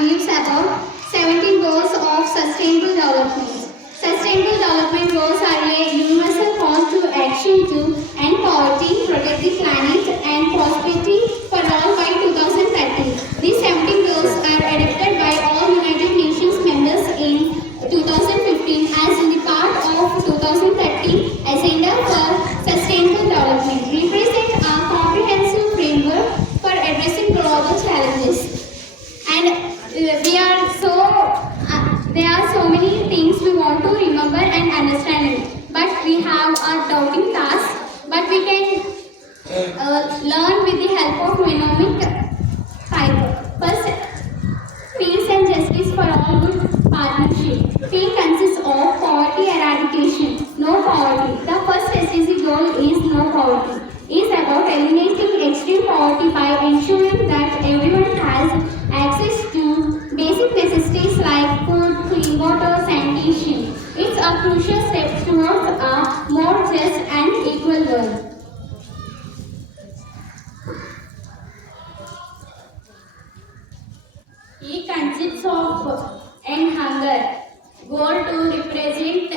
achieves about 17 goals of sustainable development. Sustainable development goals are a universal call to action to end poverty, protect the planet, and prosperity for all by 2030. These 17 goals are adopted by all United Nations members in 2015 as the part of 2030 Agenda for Sustainable Development, represent a comprehensive framework for addressing global challenges. And there are so many things we want to remember and understand it, but we have a doubting task, but we can learn with the help of mnemonic fiber. First, peace and justice for all good partnership. P consists of poverty eradication, no poverty. The first SDG goal is no poverty. Is about eliminating extreme poverty by ensuring that everyone has access to basic necessities like food, clean water, sanitation. It's a crucial step towards a more just and equal world. E consists of end hunger. Goal to represent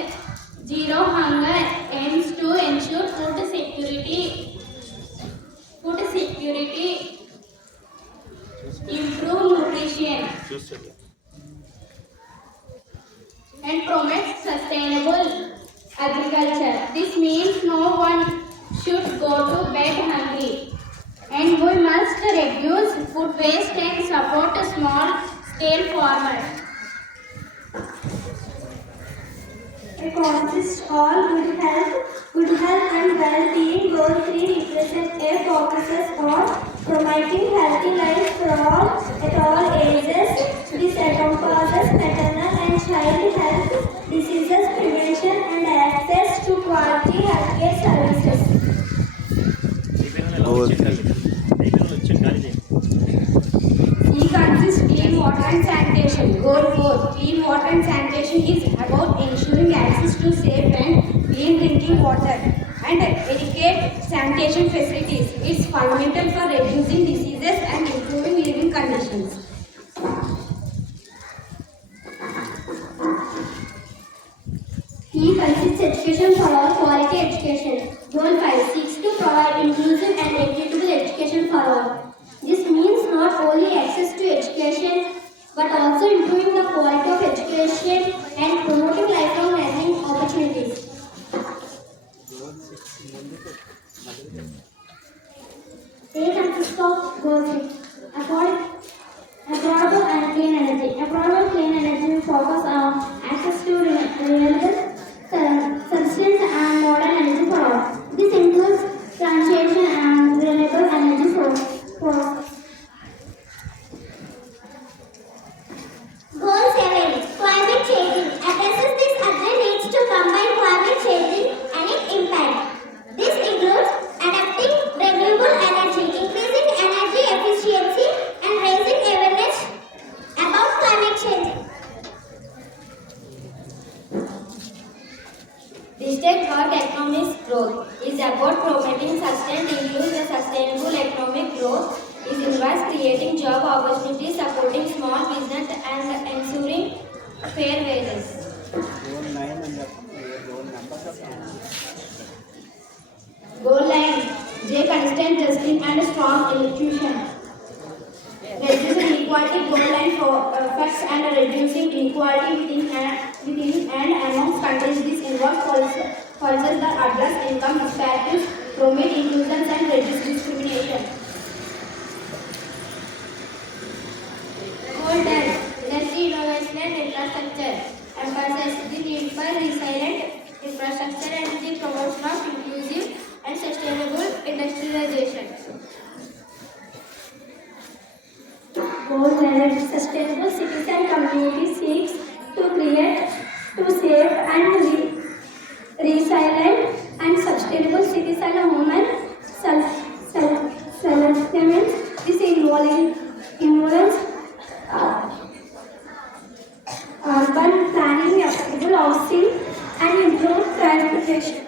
zero hunger aims to ensure food security, improve nutrition, and promote sustainable agriculture. This means no one should go to bed hungry. And we must reduce food waste and support small-scale farmers. It consists all good health and well-being. Goal 3 represents a focuses on promoting healthy life for all at all ages. This encompasses maternal and child health, diseases prevention, and access to quality healthcare services. E consists clean water and sanitation. Goal 4. Clean water and sanitation is about ensuring access to safe and clean drinking water and adequate sanitation facilities. It's fundamental for reducing diseases and improving living conditions. E consists education for all, quality education. Goal 5 seeks to provide inclusive and equitable education for all. This means not only access to education but also improving the quality of education and promoting lifelong learning opportunities. A consists of goal 6 affordable and clean energy. Affordable clean energy will focus on access to renewable substance and modern energy for all. This includes transportation and renewable energy sources. Goal 7. Climate changing. Addresses this urgent needs to combine climate changing and its impact. This includes adapting renewable energy, increasing energy efficiency, and raising awareness about climate change. District Thought Economic Growth is about promoting sustained inclusive sustainable economic growth. It involves creating job opportunities, supporting small business, and ensuring fair wages. Goal 9. J. Constant justice and strong electrocution. Reducing inequality. Goal line for effects and reducing inequality within and amongst countries. This involves policies that address income disparities, promote inclusion, and reduce discrimination. Goal 10. Energy innovation and infrastructure emphasizes the need for resilient infrastructure and the promotion of inclusive and sustainable industrialization. Goal 11. Sustainable cities and communities seeks to create safe and resilient and sustainable cities and human self-sustenance. This involves urban planning, affordable housing, and improved transportation.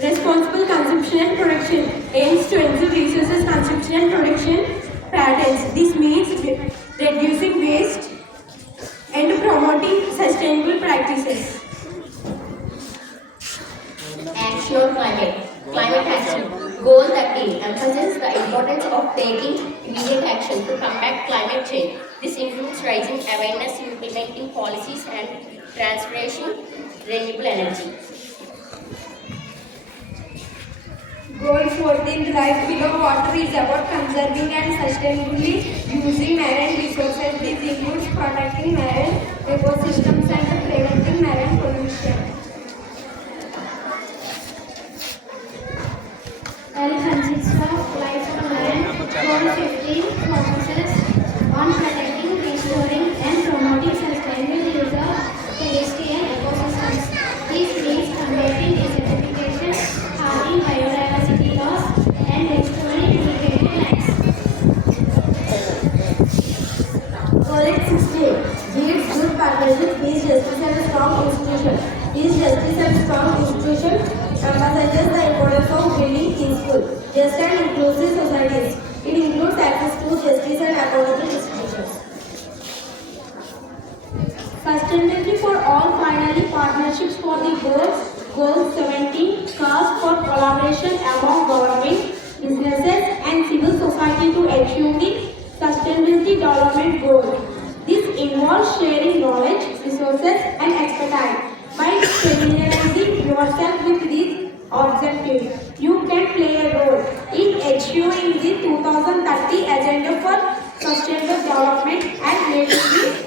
Responsible consumption and production aims to ensure resources construction production patterns. This means reducing waste and promoting sustainable practices. Action on climate action. Goal 13 emphasizes the importance of taking immediate action to combat climate change. This includes raising awareness, implementing policies, and transferring renewable energy. Goal 14, Life Below Water, is about conserving and sustainably using marine resources. This includes protecting marine ecosystems and preventing marine pollution. L consists of life on land. Goal 15 focuses on protecting, restoring, and promoting sustainable use of terrestrial ecosystems. This means combating desertification, halting biodiversity loss, and restoring irrigated lands. Goal 16, Leads Good Partnership, Peace, Justice and a Strong Institution. Peace, Justice and Strong Institution emphasizes the importance of building peaceful, just and inclusive societies. It includes access to justice and accountable institutions. Sustainability for all, finally, partnerships for the goals. Goal 17 calls for collaboration among government, businesses, and civil society to achieve the sustainability development goal. This involves sharing knowledge, resources, and expertise. By familiarizing yourself with these objectives, you can play a role in achieving the 2030 Agenda for Sustainable Development and making the